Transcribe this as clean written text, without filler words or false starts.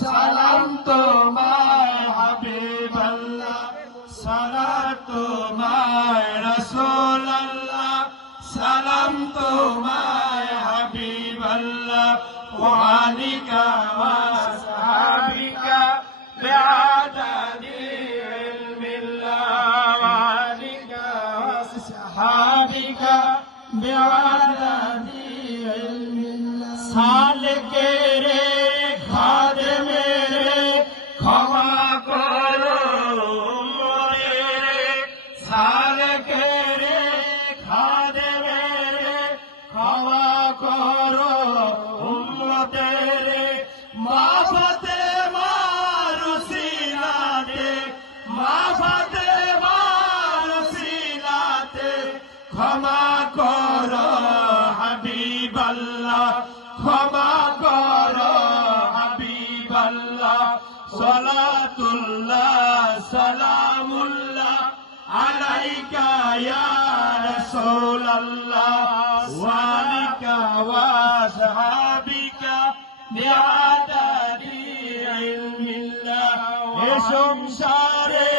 সালাম তোমায় হাবিবাল্লাহ, সালাত তোমায় রাসূলুল্লাহ, সালাম তোমায় হাবিবাল্লাহ, ওয়া আলিকা ওয়া আসহাবিকা বিআদাদি ইলমিল্লাহ, ওয়া আলিকা ওয়া আসহাবিকা বিআদাদি ইলমিল্লাহ। সালকে রে খাদেমে রে ক্ষমা করো উম্মতের, সালকে রে খাদেমে রে ক্ষমা করো উম্মতের, মাফতে মারুসিলাতে, মাফতে মারুসিলাতে ক্ষমা করো হাবিবাল্লাহ, ক্ষমা করো হাবিবাল্লাহ। সালাতুল্লাহ সালামুল্লাহ আলাইকা ইয়া রাসূলুল্লাহ, ওয়া আলিকা ওয়া আসহাবিকা বিআদাদি ইলমিল্লাহ। এ সংসারে